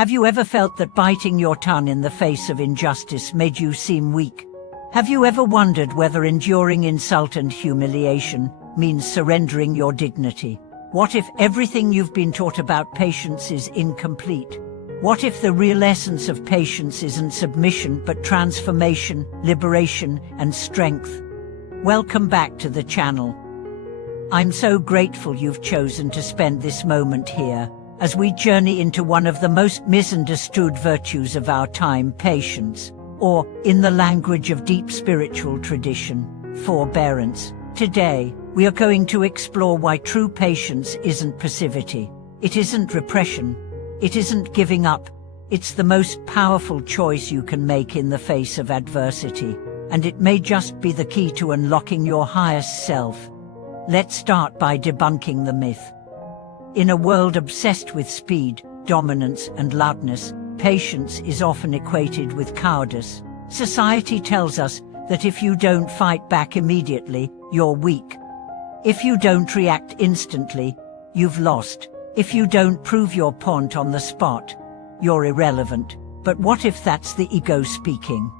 Have you ever felt that biting your tongue in the face of injustice made you seem weak? Have you ever wondered whether enduring insult and humiliation means surrendering your dignity? What if everything you've been taught about patience is incomplete? What if the real essence of patience isn't submission but transformation, liberation, and strength? Welcome back to the channel. I'm so grateful you've chosen to spend this moment here, as we journey into one of the most misunderstood virtues of our time, patience, or, in the language of deep spiritual tradition, forbearance. Today, we are going to explore why true patience isn't passivity. It isn't repression. It isn't giving up. It's the most powerful choice you can make in the face of adversity, and it may just be the key to unlocking your highest self. Let's start by debunking the myth. In a world obsessed with speed, dominance, and loudness, patience is often equated with cowardice. Society tells us that if you don't fight back immediately, you're weak. If you don't react instantly, you've lost. If you don't prove your point on the spot, you're irrelevant. But what if that's the ego speaking?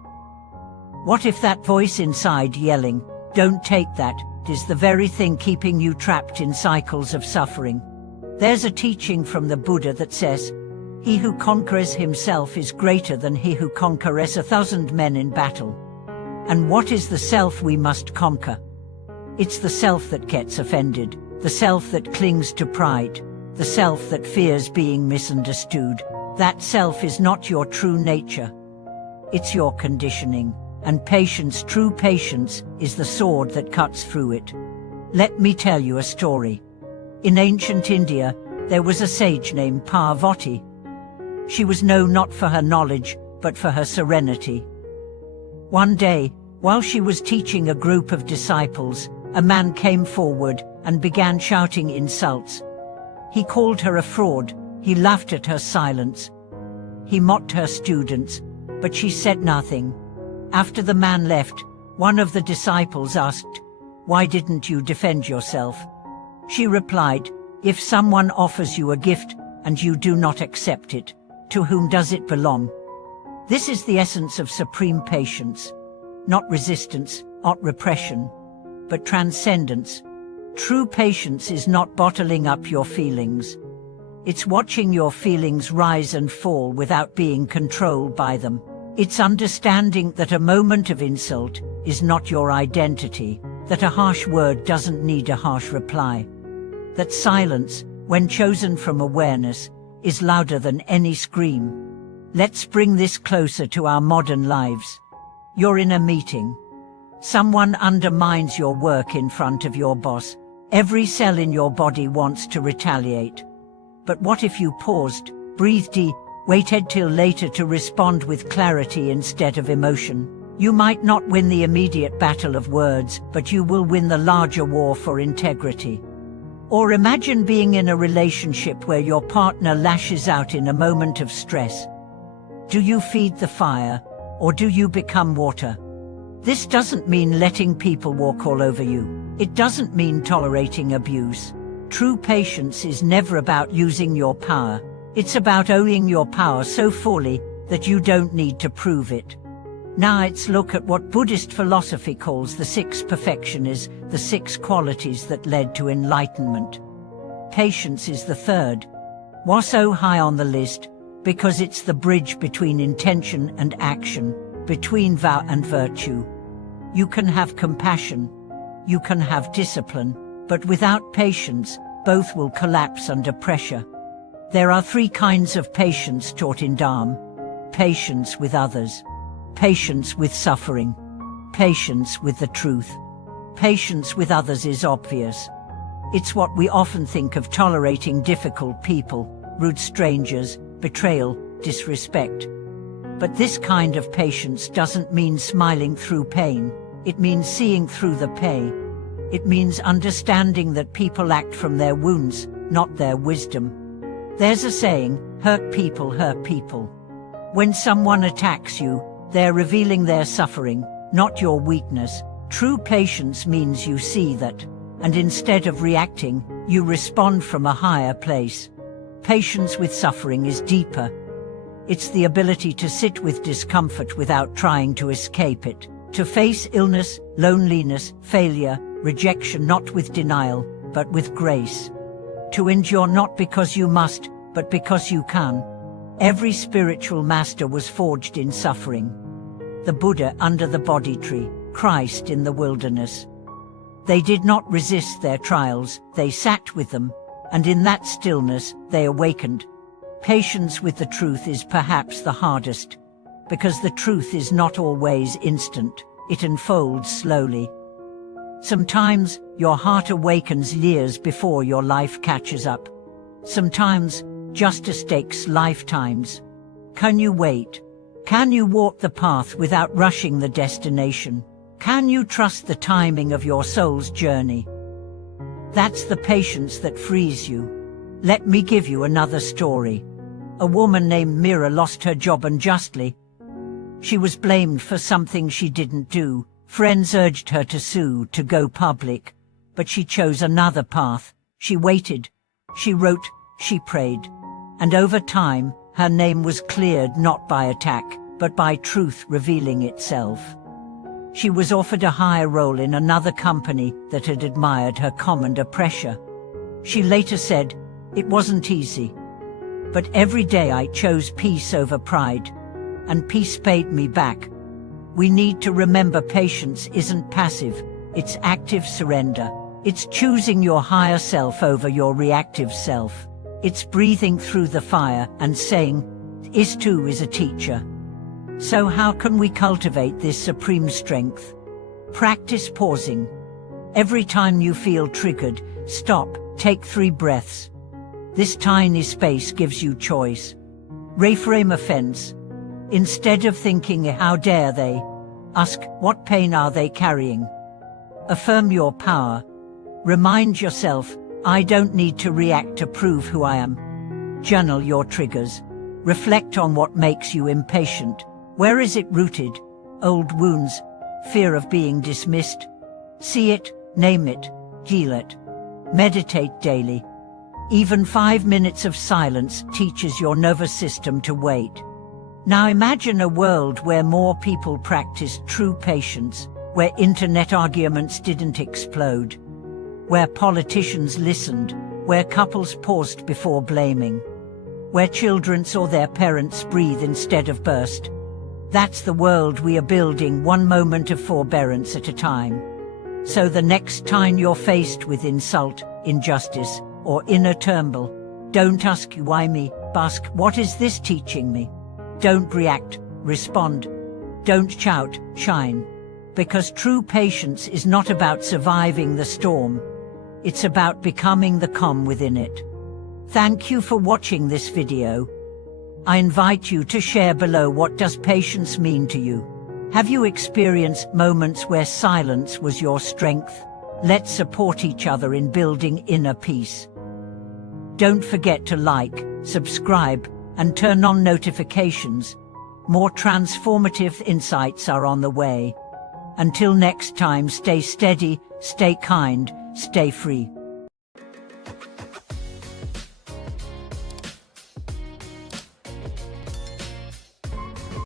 What if that voice inside yelling, "Don't take that," is the very thing keeping you trapped in cycles of suffering? There's a teaching from the Buddha that says, "He who conquers himself is greater than he who conquers 1,000 men in battle." And what is the self we must conquer? It's the self that gets offended, the self that clings to pride, the self that fears being misunderstood. That self is not your true nature. It's your conditioning. And patience, true patience, is the sword that cuts through it. Let me tell you a story. In ancient India, there was a sage named Parvati. She was known not for her knowledge, but for her serenity. One day, while she was teaching a group of disciples, a man came forward and began shouting insults. He called her a fraud, he laughed at her silence. He mocked her students, but she said nothing. After the man left, one of the disciples asked, "Why didn't you defend yourself?" She replied, "If someone offers you a gift and you do not accept it, to whom does it belong?" This is the essence of supreme patience. Not resistance, not repression, but transcendence. True patience is not bottling up your feelings. It's watching your feelings rise and fall without being controlled by them. It's understanding that a moment of insult is not your identity, that a harsh word doesn't need a harsh reply, that silence, when chosen from awareness, is louder than any scream. Let's bring this closer to our modern lives. You're in a meeting. Someone undermines your work in front of your boss. Every cell in your body wants to retaliate. But what if you paused, breathed deep, waited till later to respond with clarity instead of emotion? You might not win the immediate battle of words, but you will win the larger war for integrity. Or imagine being in a relationship where your partner lashes out in a moment of stress. Do you feed the fire, or do you become water? This doesn't mean letting people walk all over you. It doesn't mean tolerating abuse. True patience is never about using your power. It's about owning your power so fully that you don't need to prove it. Now let's look at what Buddhist philosophy calls the 6 perfections, the 6 qualities that led to enlightenment. Patience is the third. Why so high on the list? Because it's the bridge between intention and action, between vow and virtue. You can have compassion, you can have discipline, but without patience, both will collapse under pressure. There are 3 kinds of patience taught in Dharma: patience with others, patience with suffering, patience with the truth. Patience with others is obvious. It's what we often think of tolerating difficult people, rude strangers, betrayal, disrespect. But this kind of patience doesn't mean smiling through pain. It means seeing through the pain. It means understanding that people act from their wounds, not their wisdom. There's a saying, hurt people hurt people. When someone attacks you, they're revealing their suffering, not your weakness. True patience means you see that, and instead of reacting, you respond from a higher place. Patience with suffering is deeper. It's the ability to sit with discomfort without trying to escape it, to face illness, loneliness, failure, rejection not with denial, but with grace. To endure not because you must, but because you can. Every spiritual master was forged in suffering. The Buddha under the Bodhi tree, Christ in the wilderness. They did not resist their trials, they sat with them, and in that stillness they awakened. Patience with the truth is perhaps the hardest, because the truth is not always instant, it unfolds slowly. Sometimes your heart awakens years before your life catches up. Sometimes justice takes lifetimes. Can you wait? Can you walk the path without rushing the destination? Can you trust the timing of your soul's journey? That's the patience that frees you. Let me give you another story. A woman named Mira lost her job unjustly. She was blamed for something she didn't do. Friends urged her to sue, to go public. But she chose another path. She waited. She wrote. She prayed. And over time, her name was cleared not by attack, but by truth revealing itself. She was offered a higher role in another company that had admired her calm under pressure. She later said, "It wasn't easy. But every day I chose peace over pride, and peace paid me back." We need to remember patience isn't passive, it's active surrender. It's choosing your higher self over your reactive self. It's breathing through the fire and saying, "This too is a teacher." So how can we cultivate this supreme strength? Practice pausing. Every time you feel triggered, stop, take 3 breaths. This tiny space gives you choice. Reframe offense. Instead of thinking, "How dare they?" ask, "What pain are they carrying?" Affirm your power. Remind yourself, "I don't need to react to prove who I am." Journal your triggers. Reflect on what makes you impatient. Where is it rooted? Old wounds? Fear of being dismissed? See it, name it, heal it. Meditate daily. Even 5 minutes of silence teaches your nervous system to wait. Now imagine a world where more people practiced true patience, where internet arguments didn't explode, where politicians listened, where couples paused before blaming, where children saw their parents breathe instead of burst. That's the world we are building, one moment of forbearance at a time. So the next time you're faced with insult, injustice, or inner turmoil, don't ask why me, ask what is this teaching me? Don't react, respond. Don't shout, shine. Because true patience is not about surviving the storm. It's about becoming the calm within it. Thank you for watching this video. I invite you to share below, what does patience mean to you? Have you experienced moments where silence was your strength? Let's support each other in building inner peace. Don't forget to like, subscribe, and turn on notifications. More transformative insights are on the way. Until next time, stay steady, stay kind, stay free.